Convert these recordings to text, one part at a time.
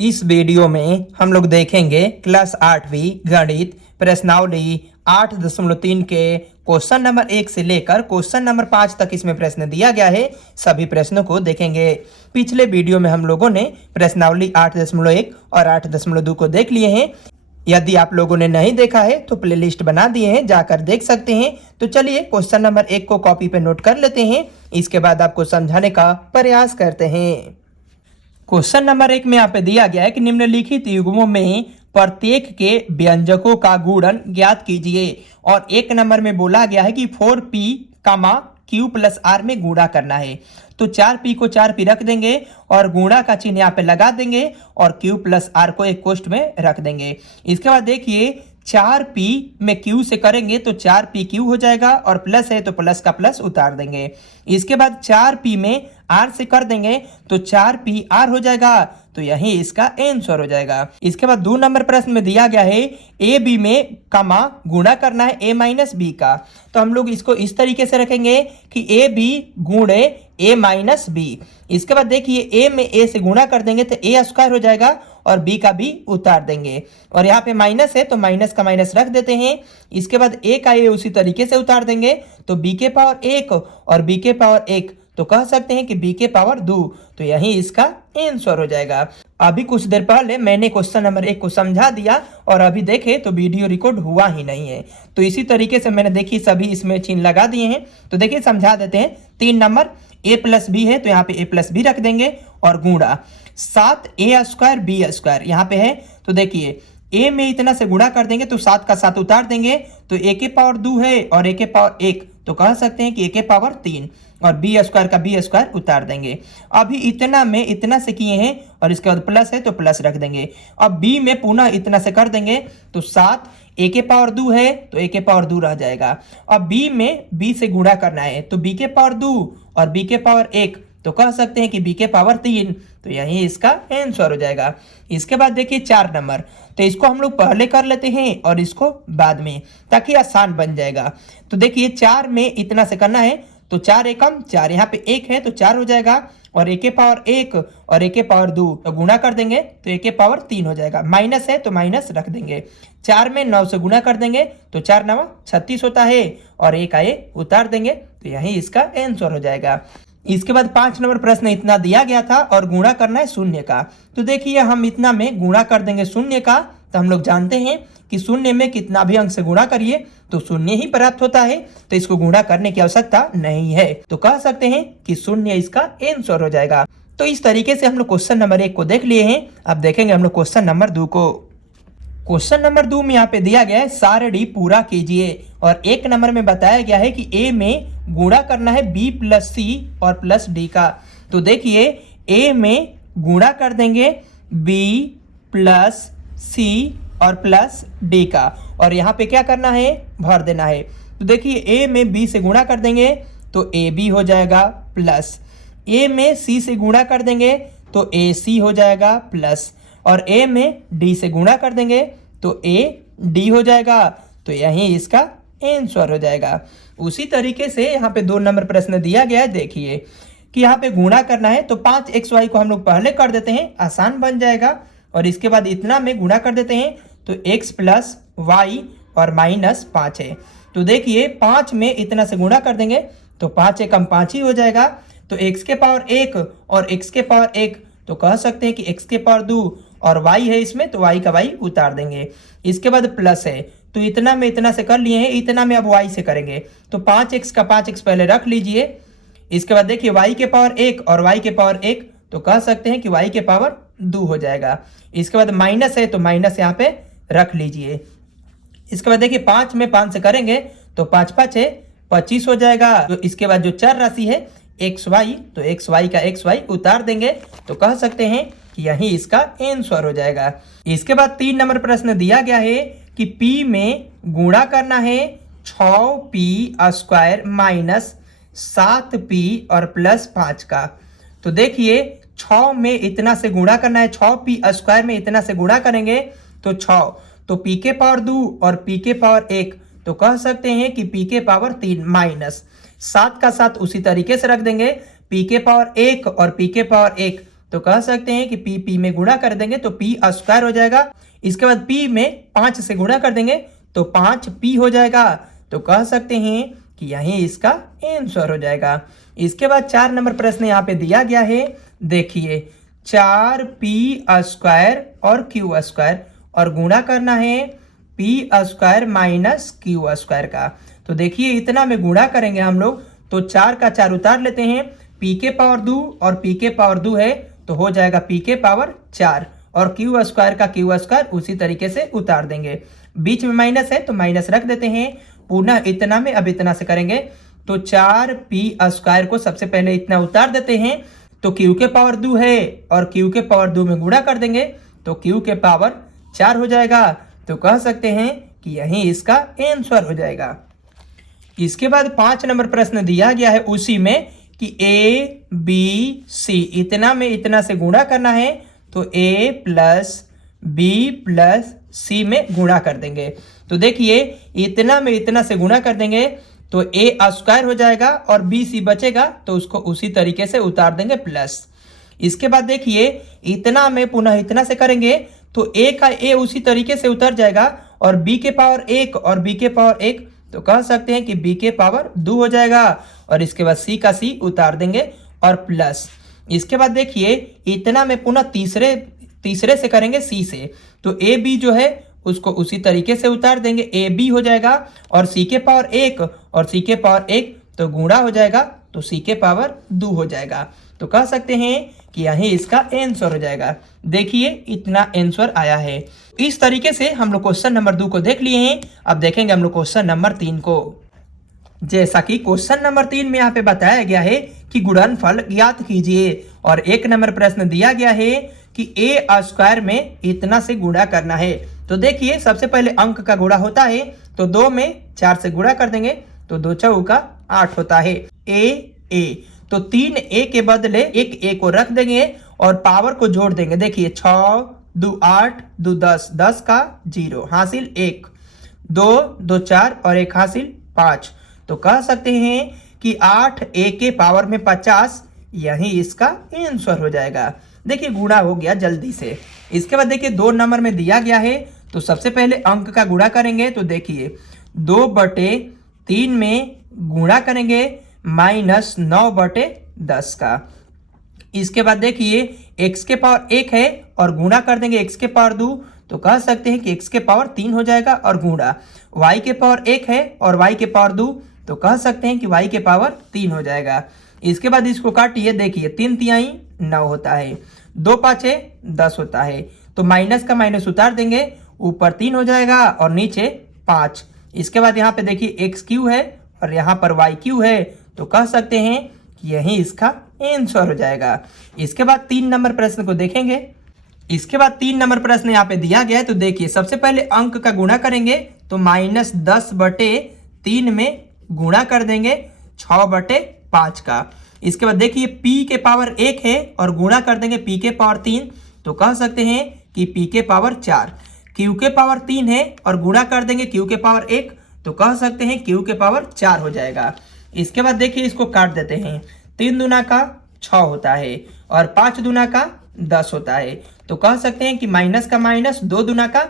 इस वीडियो में हम लोग देखेंगे क्लास 8वीं गणित प्रश्नावली 8.3 के क्वेश्चन नंबर 1 से लेकर क्वेश्चन नंबर 5 तक इसमें प्रश्न दिया गया है। सभी प्रश्नों को देखेंगे। पिछले वीडियो में हम लोगों ने प्रश्नावली 8.1 और 8.2 को देख लिए हैं। यदि आप लोगों ने नहीं देखा है तो प्लेलिस्ट बना दिए हैं, जाकर देख सकते हैं। तो चलिए क्वेश्चन नंबर 1 को कॉपी पे नोट कर लेते हैं, इसके बाद आपको समझाने का प्रयास करते हैं। क्वेश्चन नंबर 1 में यहाँ पे दिया गया है कि निम्नलिखित युग्मों में प्रत्येक के व्यंजकों का गुणन ज्ञात कीजिए। और 1 नंबर में बोला गया है कि 4p, q प्लस r में गुणा करना है। तो 4p को 4p रख देंगे और गुणा का चिन्ह यहाँ पे लगा देंगे और q प्लस r को एक कोष्ठ में रख देंगे। इसके बाद देखिए 4p में q से करेंगे तो 4pq हो जाएगा और प्लस है तो प्लस का प्लस उतार देंगे। इसके बाद 4p में r से कर देंगे तो 4pr हो जाएगा। तो यही इसका आंसर हो जाएगा। इसके बाद 2 नंबर प्रश्न में दिया गया है ए बी में गुणा करना है a माइनस बी का। तो हम लोग इसको इस तरीके से रखेंगे कि ए बी गुणे a माइनस बी। इसके बाद देखिए a में a से गुणा कर देंगे तो a स्क्वायर हो जाएगा और b का b उतार देंगे। और यहाँ पे माइनस है तो माइनस का माइनस रख देते हैं। इसके बाद a का a उसी तरीके से उतार देंगे तो b के पावर 1 और b के पावर 1, तो कह सकते हैं कि b के पावर 2। तो यही इसका आंसर हो जाएगा। अभी कुछ देर पहले मैंने क्वेश्चन नंबर 1 को समझा दिया और अभी देखे तो वीडियो रिकॉर्ड हुआ ही नहीं है। तो इसी तरीके से मैंने देखी सभी इसमें चिन्ह लगा दिए हैं। तो देखिए समझा देते हैं। 3 नंबर a प्लस बी है तो यहाँ पे a प्लस बी रख देंगे और गुणा 7a स्क्वायर बी स्क्वायर यहाँ पे है। तो देखिए a में इतना से गुणा कर देंगे तो 7 का 7 उतार देंगे तो a के पावर 2 है और a के पावर 1, तो कह सकते हैं कि a के पावर 3 और बी स्क्वायर का बी स्क्वायर उतार देंगे। अभी इतना में इतना से किए हैं और इसके बाद प्लस है तो प्लस रख देंगे। अब b में पुनः इतना से कर देंगे तो 7 a के पावर 2 है तो a के पावर 2 रह जाएगा। अब b में b से गुणा करना है तो b के पावर 2 और b के पावर 1, तो कह सकते हैं कि b के पावर 3। तो यही इसका आंसर हो जाएगा। इसके बाद देखिए 4 नंबर, तो इसको हम लोग पहले कर लेते हैं और इसको बाद में, ताकि आसान बन जाएगा। तो देखिए 4 में इतना से करना है तो 4 एकम 4, यहाँ पे 1 है तो 4 हो जाएगा और a के पावर 1 और a के पावर 2, तो गुणा कर देंगे तो a के पावर 3 हो जाएगा। माइनस है तो माइनस रख देंगे। 4 में 9 से गुणा कर देंगे तो 4 9 36 होता है और a का a उतार देंगे। तो यही इसका आंसर हो जाएगा। इसके बाद 5 नंबर प्रश्न इतना दिया गया था और गुणा करना है शून्य का। तो देखिए हम इतना में गुणा कर देंगे शून्य का। तो हम लोग जानते हैं कि शून्य में कितना भी अंक से गुणा करिए तो शून्य ही प्राप्त होता है, तो इसको गुणा करने की आवश्यकता नहीं है। तो कह सकते हैं कि शून्य इसका आंसर हो जाएगा। तो इस तरीके से हम लोग क्वेश्चन नंबर 1 को देख लिए हैं। अब देखेंगे हम लोग क्वेश्चन नंबर 2 को। क्वेश्चन नंबर 2 में यहाँ पे दिया गया है सारणी पूरा कीजिए और 1 नंबर में बताया गया है कि a में गुणा करना है b प्लस c और प्लस d का। तो देखिए a में गुणा कर देंगे b प्लस c और प्लस d का और यहाँ पे क्या करना है, भर देना है। तो देखिए a में b से गुणा कर देंगे तो ab हो जाएगा प्लस a में c से गुणा कर देंगे तो ac हो जाएगा प्लस और a में d से गुणा कर देंगे तो ad हो जाएगा। तो यही इसका आंसर हो जाएगा। उसी तरीके से यहाँ पे 2 नंबर प्रश्न दिया गया है। देखिए कि यहाँ पे गुणा करना है तो 5xy को हम लोग पहले कर देते हैं, आसान बन जाएगा। और इसके बाद इतना में गुणा कर देते हैं तो x प्लस y और माइनस 5 है। तो देखिए 5 में इतना से गुणा कर देंगे तो 5 एकम 5 ही हो जाएगा। तो x के पावर 1 और x के पावर 1, तो कह सकते हैं कि x के पावर 2 और y है इसमें तो y का y उतार देंगे। इसके बाद प्लस है तो इतना में इतना से कर लिए हैं, इतना में अब y से करेंगे तो 5x का 5x पहले रख लीजिए। इसके बाद देखिए y के पावर 1 और y के पावर 1, तो कह सकते हैं कि y के पावर 2 हो जाएगा। इसके बाद माइनस है तो माइनस यहाँ पे रख लीजिए। इसके बाद देखिए 5 में 5 से करेंगे तो 5 5 है 25 हो जाएगा। तो इसके बाद जो चर राशि है xy, तो xy का xy उतार देंगे। तो कह सकते हैं कि यही इसका आंसर हो जाएगा। इसके बाद 3 नंबर प्रश्न दिया गया है कि p में गुणा करना है 6p स्क्वायर माइनस 7p और प्लस 5 का। तो देखिए 6 में इतना से गुणा करना है, 6p स्क्वायर में इतना से गुणा करेंगे तो 6, तो p के पावर 2 और p के पावर 1, तो कह सकते हैं कि p के पावर 3 माइनस 7 का 7 उसी तरीके से रख देंगे, p के पावर 1 और p के पावर 1, तो कह सकते हैं कि p में गुणा कर देंगे तो p स्क्वायर हो जाएगा। इसके बाद p में 5 से गुणा कर देंगे तो 5p हो जाएगा। तो कह सकते हैं कि यही इसका आंसर हो जाएगा। इसके बाद 4 नंबर प्रश्न यहाँ पे दिया गया है। देखिए 4p स्क्वायर और q स्क्वायर और गुणा करना है p square minus q square का। तो देखिए इतना में गुणा करेंगे हम लोग तो 4 का 4 उतार लेते हैं, p के पावर 2 और p के पावर 2 है तो हो जाएगा p के पावर 4 और q स्क्वायर का q स्क्वायर उसी तरीके से उतार देंगे। बीच में माइनस है तो माइनस रख देते हैं। पुनः इतना में अब इतना से करेंगे तो 4p स्क्वायर को सबसे पहले इतना उतार देते हैं तो q के पावर 2 है और q के पावर 2 में गुणा कर देंगे तो q के पावर 4 हो जाएगा। तो कह सकते हैं कि यही इसका आंसर हो जाएगा। इसके बाद 5 नंबर प्रश्न दिया गया है उसी में कि a b c इतना में इतना से गुणा करना है तो a plus b plus c में गुणा कर देंगे। तो देखिए इतना में इतना से गुणा कर देंगे तो a स्क्वायर हो जाएगा और b c बचेगा तो उसको उसी तरीके से उतार देंगे प्लस। इसके बाद देखिए इतना में पुनः इतना से करेंगे तो a का a उसी तरीके से उतर जाएगा और b के पावर 1 और b के पावर 1 तो कह सकते हैं कि b के पावर 2 हो जाएगा और इसके बाद c का c उतार देंगे और प्लस। इसके बाद देखिए इतना में पुनः तीसरे से करेंगे c से तो a b जो है उसको उसी तरीके से उतार देंगे, a b हो जाएगा और c के पावर 1 और c के पावर 1 तो गुणा हो जाएगा तो c के पावर 2 हो जाएगा। तो कह सकते हैं कि यही इसका आंसर हो जाएगा। देखिए इतना आंसर आया है। इस तरीके से हम लोग क्वेश्चन नंबर 2 को देख लिए हैं। अब देखेंगे हम लोग क्वेश्चन नंबर 3 को। जैसा कि क्वेश्चन नंबर 3 में यहाँ पे बताया गया है कि गुणनफल ज्ञात कीजिए और 1 नंबर प्रश्न दिया गया है कि a स्क्वायर में इतना से गुणा करना है। तो देखिए सबसे पहले अंक का गुणा होता है तो 2 में 4 से गुणा कर देंगे तो 2 चौका 8 होता है a तो 3a के बदले एक a को रख देंगे और पावर को जोड़ देंगे। देखिए 6 2 8 2 10 10 का 0 हासिल 1 2 2 4 और 1 हासिल 5। तो कह सकते हैं कि 8a के पावर में 50 यही इसका आंसर हो जाएगा। देखिए गुणा हो गया जल्दी से। इसके बाद देखिए 2 नंबर में दिया गया है तो सबसे पहले अंक का गुणा करेंगे तो देखिए 2/3 में गुणा करेंगे -9/10 का। इसके बाद देखिए x के पावर 1 है और गुणा कर देंगे x के पावर 2 तो कह सकते हैं कि x के पावर 3 हो जाएगा और गुणा y के पावर 1 है और y के पावर 2 तो कह सकते हैं कि y के पावर 3 हो जाएगा। इसके बाद इसको काटिए, देखिए 3 तिहाई 9 होता है, 2 पाँचे 10 होता है तो माइनस का माइनस उतार देंगे, ऊपर 3 हो जाएगा और नीचे 5। इसके बाद यहाँ पे देखिए एक्स क्यू है और यहाँ पर वाई क्यू है तो कह सकते हैं कि यही इसका आंसर हो जाएगा। इसके बाद 3 नंबर प्रश्न को देखेंगे। इसके बाद 3 नंबर प्रश्न यहाँ पे दिया गया है तो देखिए सबसे पहले अंक का गुणा करेंगे तो -10/3 में गुणा कर देंगे 6/5 का। इसके बाद देखिए p के पावर 1 है और गुणा कर देंगे p के पावर 3 तो कह सकते हैं कि p के पावर 4। q के पावर 3 है और गुणा कर देंगे q के पावर 1 तो कह सकते हैं q के पावर 4 हो जाएगा। इसके बाद देखिए इसको काट देते हैं, 3 दूना का 6 होता है और 5 दूना का 10 होता है तो कह सकते हैं कि माइनस का माइनस 2 दूना का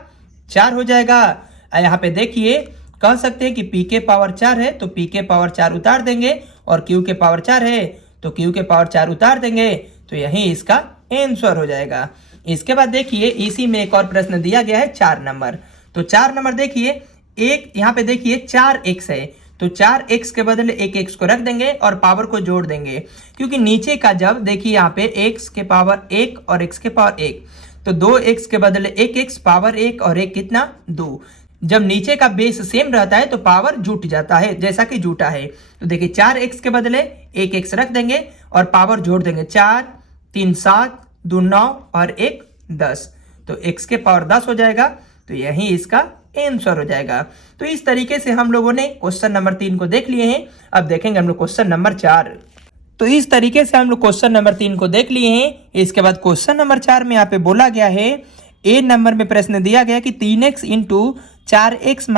4 हो जाएगा। यहाँ पे देखिए कह सकते हैं कि p के पावर 4 है तो p के पावर 4 उतार देंगे और q के पावर 4 है तो q के पावर 4 उतार देंगे तो यही इसका आंसर हो जाएगा। इसके बाद देखिए इसी में एक और प्रश्न दिया गया है 4 नंबर। तो 4 नंबर देखिए एक यहाँ पे देखिए 4x है तो 4x के बदले एक x को रख देंगे और पावर को जोड़ देंगे, क्योंकि नीचे का जब देखिए यहाँ पे x के पावर 1 और x के पावर 1 तो 2x के बदले 1x पावर 1 और 1 कितना 2। जब नीचे का बेस सेम रहता है तो पावर जुट जाता है, जैसा कि जुटा है। तो देखिए 4x के बदले 1x रख देंगे और पावर जोड़ देंगे, 4 3 7 2 9 और 1 10 तो x के पावर 10 हो जाएगा तो यही इसका आंसर हो जाएगा। तो इस तरीके से हम लोगों ने क्वेश्चन नंबर 3 को देख लिए हैं। अब देखेंगे हम लोग क्वेश्चन नंबर 4। तो इस तरीके से हम लोग क्वेश्चन नंबर 3 को देख लिए हैं। इसके बाद क्वेश्चन नंबर 4 में यहाँ पे बोला गया है, ए नंबर में प्रश्न दिया गया कि 3x इंटू 4x -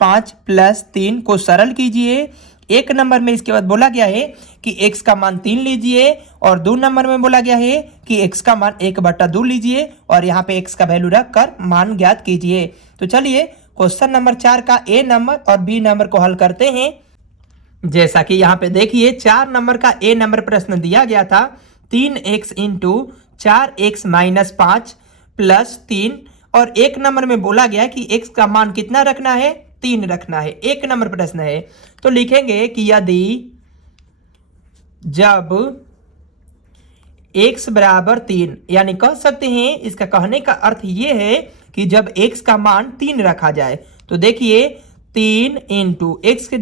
5 + 3 को सरल कीजिए। 1 नंबर में इसके बाद बोला गया है कि x का मान 3 लीजिए और 2 नंबर में बोला गया है कि x का मान 1/2 लीजिए और यहाँ पे x का वैल्यू रख कर मान ज्ञात कीजिए। तो चलिए क्वेश्चन नंबर 4 का a नंबर और b नंबर को हल करते हैं। जैसा कि यहाँ पे देखिए 4 नंबर का a नंबर प्रश्न दिया गया था 3x into 4x minus 5 plus 3 और 1 नंबर में बोला गया कि x का मान कितना रखना है, 3 रखना है। 1 नंबर प्रश्न है तो लिखेंगे कि यदि जब x बराबर 3, यानी कह सकते हैं इसका कहने का अर्थ ये है कि जब x का मान 3 रखा जाए तो देखिए 3 इंटू x के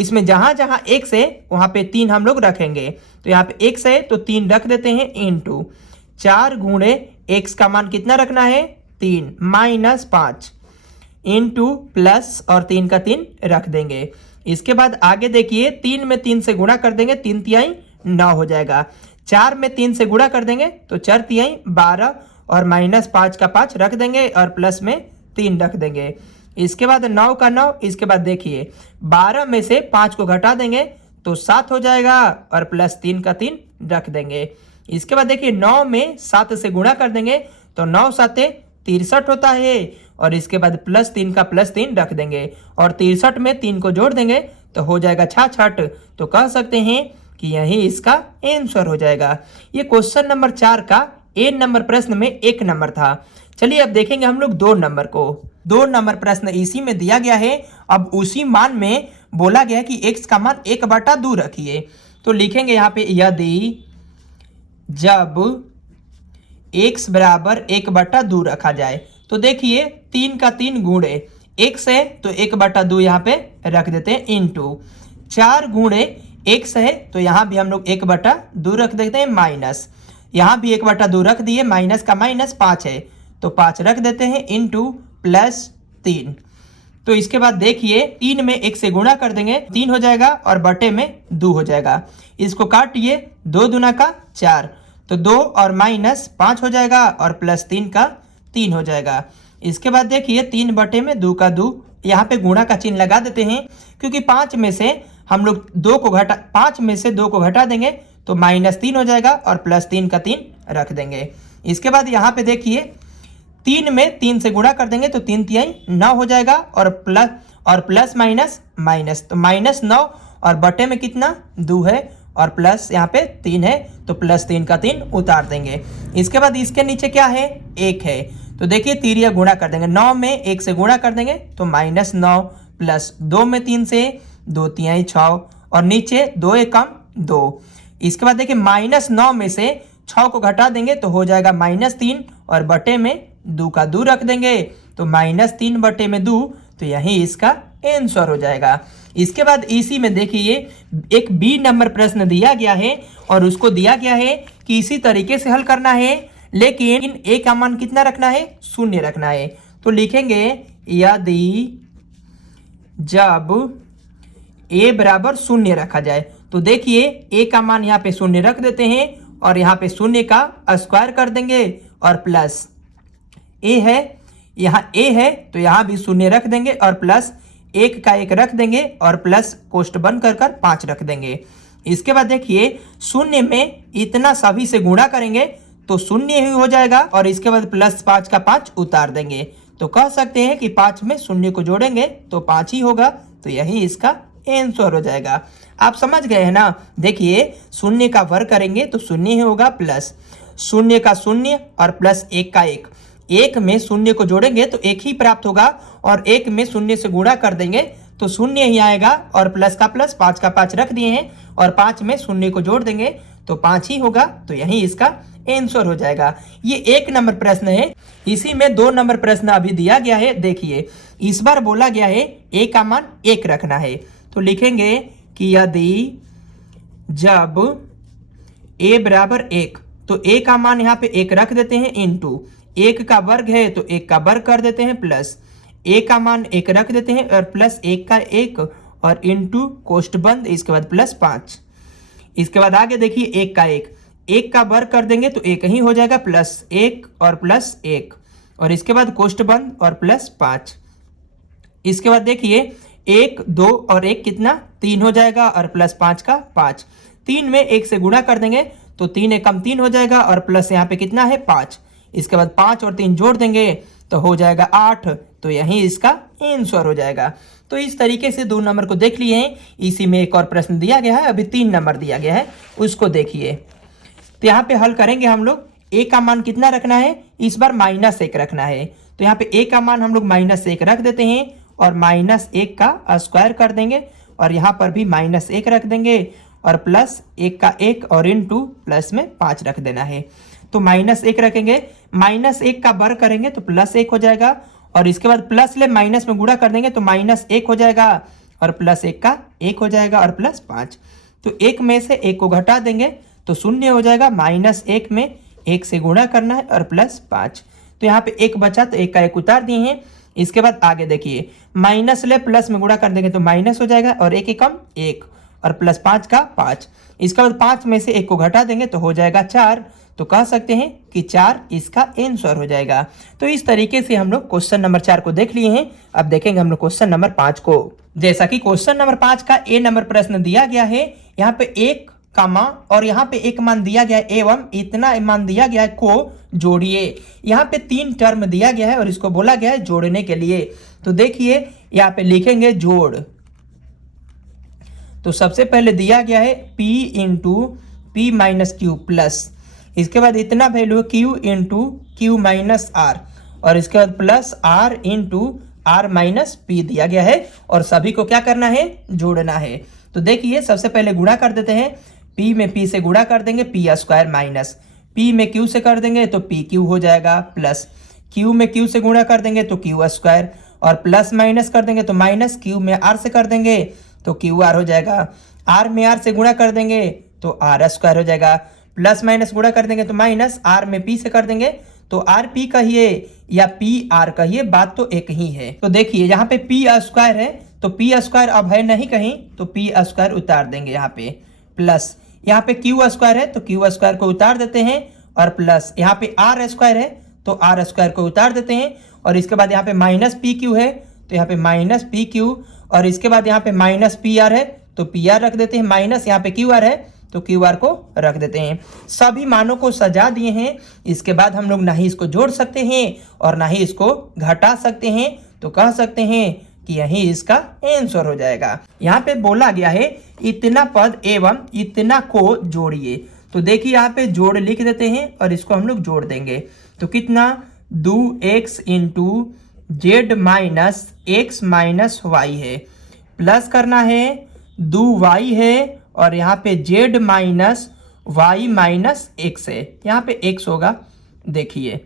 इसमें जहां x है वहां पे 3 हम लोग रखेंगे। तो यहाँ पे x है तो 3 रख देते हैं इंटू 4 गुणे x का मान कितना रखना है 3 माइनस 5 इंटू प्लस और 3 का 3 रख देंगे। इसके बाद आगे देखिए 3 में 3 से गुणा कर देंगे 3 तिहाई 9 हो जाएगा। 4 में 3 से गुणा कर देंगे तो 4 तिहाई 12 और माइनस 5 का 5 रख देंगे और प्लस में 3 रख देंगे। इसके बाद 9 का 9, इसके बाद देखिए 12 में से 5 को घटा देंगे तो 7 हो जाएगा और प्लस 3 का 3 रख देंगे। इसके बाद देखिए 9 में 7 से गुणा कर देंगे तो 9 7 63 होता है और इसके बाद प्लस 3 का प्लस 3 रख देंगे और 63 में 3 को जोड़ देंगे तो हो जाएगा 66। तो कह सकते हैं कि यही इसका आंसर हो जाएगा। ये क्वेश्चन नंबर 4 का ए नंबर प्रश्न में 1 नंबर था। चलिए अब देखेंगे हम लोग 2 नंबर को। 2 नंबर प्रश्न इसी में दिया गया है। अब उसी मान में बोला गया है कि x का मान 1/2 रखिए। तो लिखेंगे यहाँ पे यदि जब x बराबर 1/2 रखा जाए तो देखिए 3 का 3 गुणे x है तो 1/2 यहाँ पे रख देते हैं इंटू 4 गुणे x है तो यहाँ भी हम लोग 1/2 रख देते हैं माइनस, यहाँ भी 1/2 रख दिए, माइनस का माइनस 5 है तो 5 रख देते हैं इंटू प्लस 3। तो इसके बाद देखिए 3 में 1 से गुणा कर देंगे 3 हो जाएगा और बटे में 2 हो जाएगा। इसको काटिए 2 दूना का 4 तो 2 और माइनस 5 हो जाएगा और प्लस 3 का 3 हो जाएगा। इसके बाद देखिए 3 बटे में 2 का 2, यहाँ पे गुणा का चिन्ह लगा देते हैं क्योंकि 5 में से हम लोग 5 में से 2 को घटा देंगे तो माइनस 3 हो जाएगा और प्लस 3 का 3 रख देंगे। इसके बाद यहाँ पे देखिए 3 में 3 से गुणा कर देंगे तो 3 तिहाई 9 हो जाएगा और प्लस माइनस तो माइनस 9 और बटे में कितना 2 है और प्लस यहाँ पे 3 है तो प्लस 3 का 3 उतार देंगे। इसके बाद इसके नीचे क्या है 1 है तो देखिए तिरिया गुणा कर देंगे, 9 में 1 से गुणा कर देंगे तो माइनस 9 प्लस 2 में 3 से 2 तिहाई 6 और नीचे 2 एकम 2। इसके बाद देखिए माइनस 9 में से 6 को घटा देंगे तो हो जाएगा माइनस 3 और बटे में 2 का 2 रख देंगे तो माइनस 3 बटे में 2, तो यही इसका आंसर हो जाएगा। इसके बाद इसी में देखिए एक बी नंबर प्रश्न दिया गया है और उसको दिया गया है कि इसी तरीके से हल करना है, लेकिन ए का मान कितना रखना है 0 रखना है। तो लिखेंगे यदि जब ए बराबर 0 रखा जाए तो देखिए ए का मान यहाँ पे 0 रख देते हैं और यहाँ पे 0 का स्क्वायर कर देंगे और प्लस ए है, यहाँ ए है तो यहाँ भी 0 रख देंगे और प्लस 1 का 1 रख देंगे और प्लस कोष्ठ बंद कर 5 रख देंगे। इसके बाद देखिए 0 में इतना सभी से गुणा करेंगे तो 0 ही हो जाएगा और इसके बाद प्लस 5 का 5 उतार देंगे। तो कह सकते हैं कि 5 में 0 को जोड़ेंगे तो 5 ही होगा, तो यही इसका आंसर हो जाएगा। आप समझ गए हैं ना। देखिए 0 का वर्ग करेंगे तो 0 ही होगा, प्लस 0 का 0 और प्लस 1 का 1, 1 में 0 को जोड़ेंगे तो 1 ही प्राप्त होगा और 1 में 0 से गुणा कर देंगे तो 0 ही आएगा और प्लस का प्लस 5 का 5 रख दिए हैं और 5 में 0 को जोड़ देंगे तो 5 ही होगा, तो यही इसका आंसर हो जाएगा। ये 1 नंबर प्रश्न है। इसी में 2 नंबर प्रश्न अभी दिया गया है। देखिए इस बार बोला गया है ए का मान 1 रखना है। तो लिखेंगे कि यदि जब ए बराबर 1 तो ए का मान यहाँ पे 1 रख देते हैं इंटू 1 का वर्ग है तो 1 का वर्ग कर देते हैं, प्लस ए का मान 1 रख देते हैं और प्लस 1 का 1 और इंटू कोष्ठ बंद, इसके बाद प्लस 5। इसके बाद आगे देखिए 1 का 1 का वर्ग कर देंगे तो 1 ही हो जाएगा, प्लस 1 और प्लस 1 और इसके बाद कोष्ठ बंद और प्लस 5। इसके बाद देखिए 1 2 और 1 कितना 3 हो जाएगा और प्लस 5 का 5। 3 में 1 से गुणा कर देंगे तो 3 एकम 3 हो जाएगा और प्लस यहाँ पे कितना है 5। इसके बाद 5 और 3 जोड़ देंगे तो हो जाएगा 8। तो यही इसका आंसर हो जाएगा। तो इस तरीके से 2 नंबर को देख लिए हैं। इसी में एक और प्रश्न दिया गया है, अभी 3 नंबर दिया गया है, उसको देखिए। तो यहाँ पे हल करेंगे हम लोग। a का मान कितना रखना है, इस बार -1 रखना है। तो यहाँ पे a का मान हम लोग -1 रख देते हैं और -1 का स्क्वायर कर देंगे और यहाँ पर भी -1 रख देंगे और प्लस 1 का 1 और इनटू प्लस में 5 रख देना है। तो -1 रखेंगे, -1 का वर्ग करेंगे तो +1 हो जाएगा और इसके बाद प्लस ले माइनस में गुणा कर देंगे तो -1 हो जाएगा और +1 का 1 हो जाएगा और प्लस 5। तो 1 में से 1 को घटा देंगे तो 0 हो जाएगा। -1 में 1 से गुणा करना है और प्लस 5। तो यहाँ पे 1 बचा तो 1 का 1 उतार दिए हैं। इसके बाद आगे देखिए, माइनस ले प्लस में गुणा कर देंगे तो माइनस हो जाएगा और 1 एकम 1 और प्लस 5 का 5। इसके बाद 5 में से 1 को घटा देंगे तो हो जाएगा 4। तो कह सकते हैं कि 4 इसका आंसर हो जाएगा। तो इस तरीके से हम लोग क्वेश्चन नंबर 4 को देख लिए हैं। अब देखेंगे हम लोग क्वेश्चन नंबर 5 को। जैसा कि क्वेश्चन नंबर 5 का ए नंबर प्रश्न दिया गया है, यहाँ पे 1 कामा और यहाँ पे 1 मान दिया गया है एवं इतना मान दिया गया है को जोड़िए। यहाँ पे 3 टर्म दिया गया है और इसको बोला गया है जोड़ने के लिए। तो देखिए यहाँ पे लिखेंगे जोड़। तो सबसे पहले दिया गया है p into P minus Q plus, इसके बाद इतना वैल्यू है q into Q minus R और इसके बाद plus r into R minus P दिया गया है और सभी को क्या करना है, जोड़ना है। तो देखिए सबसे पहले गुणा कर देते हैं। p में p से गुणा कर देंगे p स्क्वायर माइनस p में q से कर देंगे तो p क्यू हो जाएगा प्लस q में q से गुणा कर देंगे तो q स्क्वायर और प्लस माइनस कर देंगे तो माइनस q में r से कर देंगे तो क्यू आर हो जाएगा। r में r से गुणा कर देंगे तो आर स्क्वायर हो जाएगा। प्लस माइनस गुणा कर देंगे तो माइनस, r में p से कर देंगे तो आर पी कहिए या पी आर कहिए, बात तो एक ही है। तो देखिए यहाँ पे पी स्क्वायर है तो पी स्क्वायर अब है नहीं कहीं तो पी स्क्वायर उतार देंगे यहाँ पे, प्लस यहाँ पे क्यू स्क्वायर है तो क्यू स्क्वायर को उतार देते हैं और प्लस यहाँ पे आर स्क्वायर है तो आर स्क्वायर को उतार देते हैं और इसके बाद यहाँ पे माइनस पी क्यू है तो यहाँ पे माइनस पी क्यू और इसके बाद यहाँ पे माइनस पी आर है तो पी आर रख देते हैं, माइनस यहाँ पे क्यू आर है तो क्यू आर को रख देते हैं। सभी मानों को सजा दिए हैं। इसके बाद हम लोग ना ही इसको जोड़ सकते हैं और ना ही इसको घटा सकते हैं। तो कह सकते हैं कि यही इसका आंसर हो जाएगा। यहाँ पे बोला गया है इतना पद एवं इतना को जोड़िए। तो देखिए यहाँ पे जोड़ लिख देते हैं और इसको हम लोग जोड़ देंगे तो कितना 2x into Z minus X minus Y है, प्लस करना है 2y है और यहाँ पे z minus Y minus X है, यहाँ पे x होगा। देखिए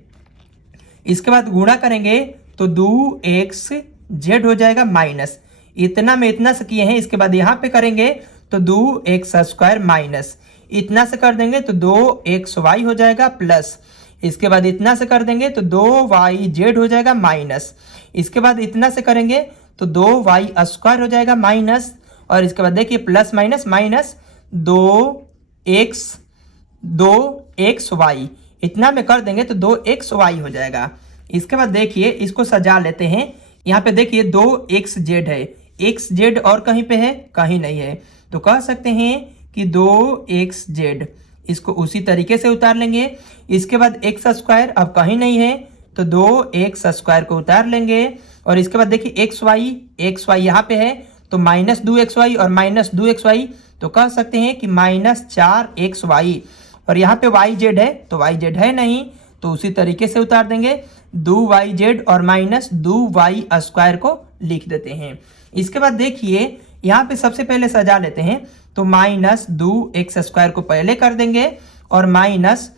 इसके बाद गुणा करेंगे तो 2x z हो जाएगा माइनस, इतना में इतना से किए हैं। इसके बाद यहाँ पे करेंगे तो 2x स्क्वायर माइनस इतना से कर देंगे तो 2xy हो जाएगा प्लस, इसके बाद इतना से कर देंगे तो 2yz हो जाएगा माइनस, इसके बाद इतना से करेंगे तो 2y स्क्वायर हो जाएगा माइनस और इसके बाद देखिए प्लस माइनस माइनस 2xy इतना में कर देंगे तो 2xy हो जाएगा। इसके बाद देखिए इसको सजा लेते हैं। यहाँ पे देखिए 2xz है, xz और कहीं पे है, कहीं नहीं है। तो कह सकते हैं कि 2xz, इसको उसी तरीके से उतार लेंगे। इसके बाद एक्स स्क्वायर अब कहीं नहीं है तो 2x स्क्वायर को उतार लेंगे और इसके बाद देखिए xy यहाँ पे है तो माइनस 2xy और माइनस 2xy, तो कह सकते हैं कि माइनस 4xy और यहाँ पे yz है तो yz है नहीं तो उसी तरीके से उतार देंगे 2yz और माइनस 2y स्क्वायर को लिख देते हैं। इसके बाद देखिए यहाँ पे सबसे पहले सजा लेते हैं तो माइनस 2x स्क्वायर को पहले कर देंगे और माइनस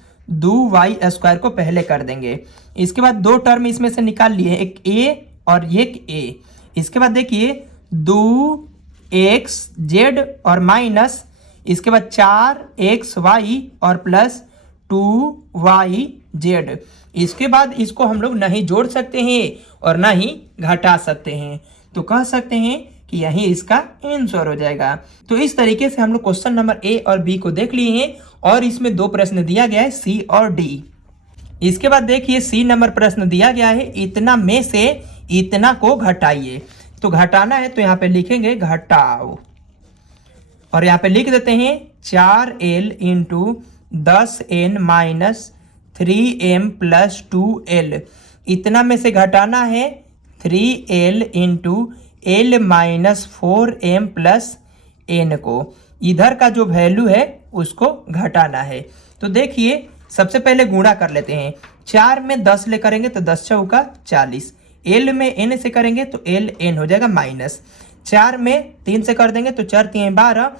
2y स्क्वायर को पहले कर देंगे। इसके बाद 2 टर्म इसमें से निकाल लिए, एक a और एक a। इसके बाद देखिए 2xz और माइनस इसके बाद 4xy और प्लस 2yz। इसके बाद इसको हम लोग नहीं जोड़ सकते हैं और ना ही घटा सकते हैं। तो कह सकते हैं कि यही इसका आंसर हो जाएगा। तो इस तरीके से हम लोग क्वेश्चन नंबर ए और बी को देख लिए हैं और इसमें 2 प्रश्न दिया गया है सी और डी। इसके बाद देखिए सी नंबर प्रश्न दिया गया है इतना में से इतना को घटाइए। तो घटाना है तो यहाँ पे लिखेंगे घटाओ, और यहाँ पे लिख देते हैं 4L into 10N minus 3M plus 2L। इतना में से घटाना है 3L into L minus 4M plus N को। इधर का जो वैल्यू है उसको घटाना है। तो देखिए सबसे पहले गुणा कर लेते हैं। 4 में 10 ले करेंगे तो 10 चौका 40। L में N से करेंगे तो L N हो जाएगा माइनस। 4 में 3 से कर देंगे तो 4 3 12।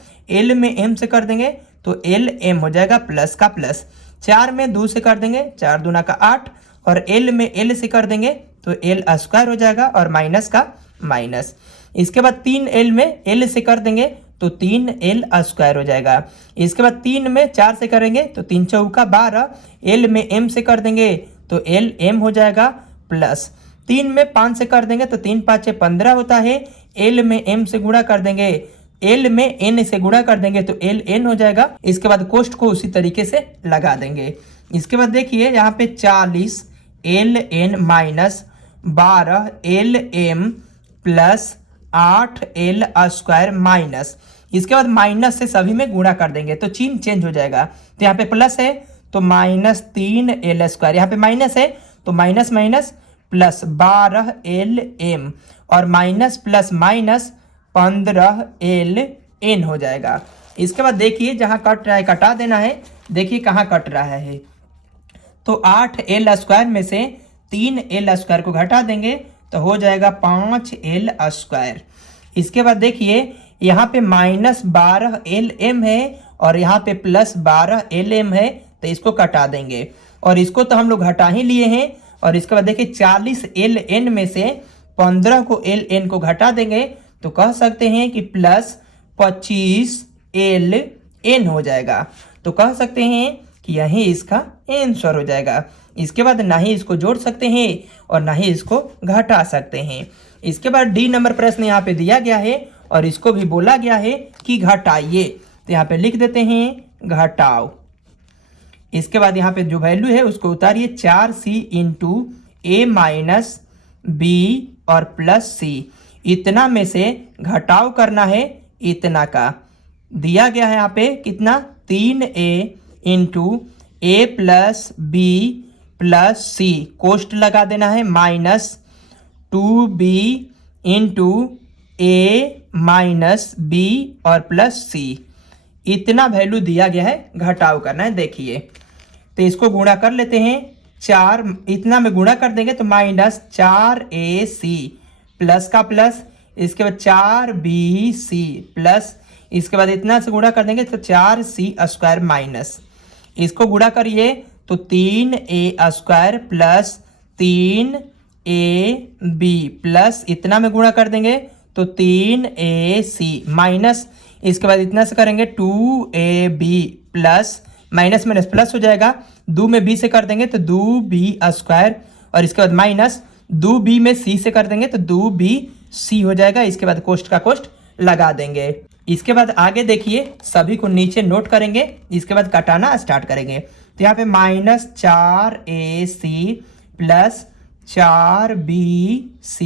L में M से कर देंगे तो L M हो जाएगा प्लस का प्लस। 4 में 2 से कर देंगे 4 दूना का 8, और L में L से कर देंगे तो L स्क्वायर हो जाएगा और माइनस का माइनस। इसके बाद 3L में L से कर देंगे तो 3L स्क्वायर हो जाएगा। इसके बाद 3 में 4 से करेंगे तो 3 चौका 12। L में M से कर देंगे तो L M हो जाएगा प्लस। 3 में 5 से कर देंगे तो 3 5 15 होता है। L में M से गुणा कर देंगे, L में N से गुणा कर देंगे तो L N हो जाएगा। इसके बाद कोष्ठ को उसी तरीके से लगा देंगे। इसके बाद देखिए यहाँ पे 40 L N minus 12 L M plus 8 L square minus. इसके बाद माइनस से सभी में गुणा कर देंगे तो चिन्ह चेंज हो जाएगा। तो यहाँ पे प्लस है तो माइनस 3 L स्क्वायर, यहाँ पे माइनस है तो minus minus plus 12 L M, और minus plus minus 15 L N हो जाएगा। इसके बाद देखिए जहाँ कट रहा है कटा देना है। देखिए कहाँ कट रहा है, तो 8 L स्क्वायर में से 3 L स्क्वायर को घटा देंगे तो हो जाएगा 5 L स्क्वायर। इसके बाद देखिए यहाँ पे माइनस 12 L M है और यहाँ पे प्लस 12 L M है, तो इसको कटा देंगे, और इसको तो हम लोग घटा ही लिए हैं। और इसके बाद देखिए 40 L N में से 15 को L N को घटा देंगे तो कह सकते हैं कि प्लस 25 L N हो जाएगा। तो कह सकते हैं कि यही इसका आंसर हो जाएगा। इसके बाद ना ही इसको जोड़ सकते हैं और ना ही इसको घटा सकते हैं। इसके बाद डी नंबर प्रश्न यहाँ पे दिया गया है और इसको भी बोला गया है कि घटाइए, तो यहाँ पे लिख देते हैं घटाओ। इसके बाद यहाँ पे जो वैल्यू है उसको उतारिए 4C into A minus B और प्लस C। इतना में से घटाव करना है इतना का। दिया गया है यहाँ पे कितना 3A into A plus B plus C, कोष्ट लगा देना है minus 2B into A minus B और प्लस C। इतना वैल्यू दिया गया है, घटाव करना है। देखिए तो इसको गुणा कर लेते हैं। 4 इतना में गुणा कर देंगे तो माइनस 4AC प्लस का प्लस, इसके बाद 4BC प्लस, इसके बाद इतना से गुणा कर देंगे तो 4C स्क्वायर माइनस, इसको गुणा करिए तो 3A square plus 3AB plus, इतना में गुणा कर देंगे तो 3AC माइनस, इसके बाद इतना से करेंगे 2AB plus, minus minus plus हो जाएगा। 2 में B से कर देंगे तो 2B स्क्वायर, और इसके बाद माइनस 2B में C से कर देंगे तो 2BC हो जाएगा। इसके बाद कोष्ठ का कोष्ठ लगा देंगे। इसके बाद आगे देखिए सभी को नीचे नोट करेंगे, इसके बाद कटाना स्टार्ट करेंगे। तो यहाँ पे minus 4AC plus 4BC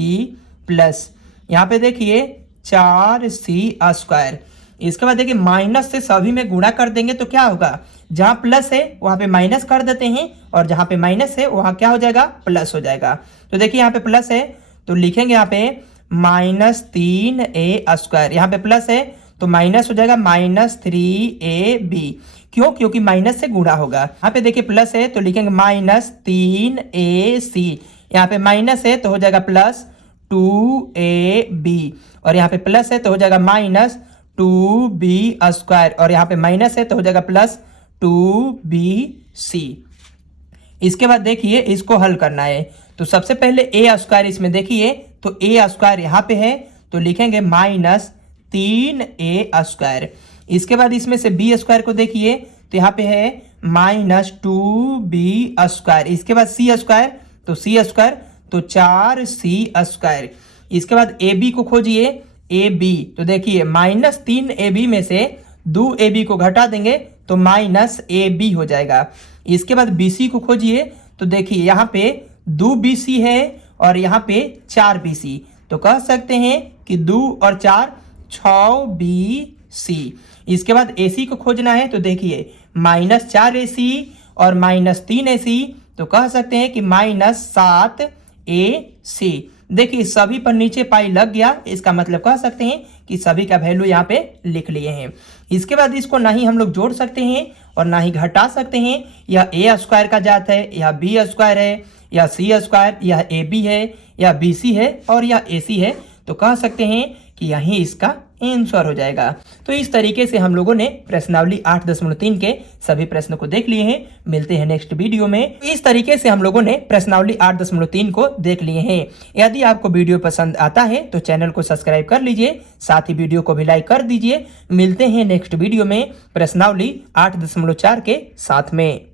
plus, यहाँ पे देखिए 4C स्क्वायर। इसके बाद देखिए माइनस से सभी में गुणा कर देंगे तो क्या होगा, जहाँ प्लस है वहाँ पे माइनस कर देते हैं और जहाँ पे माइनस है वहाँ क्या हो जाएगा, प्लस हो जाएगा। तो देखिए यहाँ पे प्लस है तो लिखेंगे यहाँ पे माइनस 3A स्क्वायर, यहाँ पे प्लस है तो माइनस हो जाएगा माइनस 3AB। क्यों, क्योंकि माइनस से गुणा होगा। यहाँ पे देखिए प्लस है तो लिखेंगे माइनस 3AC, यहाँ पे माइनस है तो हो जाएगा प्लस 2AB, और यहाँ पे प्लस है तो हो जाएगा माइनस 2B स्क्वायर, और यहाँ पे माइनस है तो हो जाएगा प्लस 2BC। इसके बाद देखिए इसको हल करना है। तो सबसे पहले A स्क्वायर इसमें देखिए तो A स्क्वायर यहाँ पे है तो लिखेंगे माइनस 3A स्क्वायर। इसके बाद इसमें से B स्क्वायर को देखिए तो यहाँ पे है माइनस 2B स्क्वायर। इसके बाद C स्क्वायर तो C स्क्वायर तो 4C स्क्वायर। इसके बाद AB को खोजिए AB, तो देखिए माइनस 3AB में से 2AB को घटा देंगे तो माइनस AB हो जाएगा। इसके बाद BC को खोजिए तो देखिए यहाँ पे 2BC है और यहाँ पे 4BC, तो कह सकते हैं कि 2 और 4 6BC। इसके बाद AC को खोजना है तो देखिए -4AC और -3AC, तो कह सकते हैं कि -7AC। देखिए सभी पर नीचे पाई लग गया, इसका मतलब कह सकते हैं कि सभी का वैल्यू यहाँ पे लिख लिए हैं। इसके बाद इसको ना ही हम लोग जोड़ सकते हैं और ना ही घटा सकते हैं। यह A² का जात है, यह B² है, या C², यह AB है, या BC है और यह AC है, तो कह सकते हैं कि यही इसका आंसर हो जाएगा। तो इस तरीके से हम लोगों ने प्रश्नावली 8.3 के सभी प्रश्नों को देख लिए हैं। मिलते हैं नेक्स्ट वीडियो में। इस तरीके से हम लोगों ने प्रश्नावली 8.3 को देख लिए हैं। यदि आपको वीडियो पसंद आता है तो चैनल को सब्सक्राइब कर लीजिए, साथ ही वीडियो को भी लाइक कर दीजिए। मिलते हैं नेक्स्ट वीडियो में प्रश्नावली 8.4 के साथ में।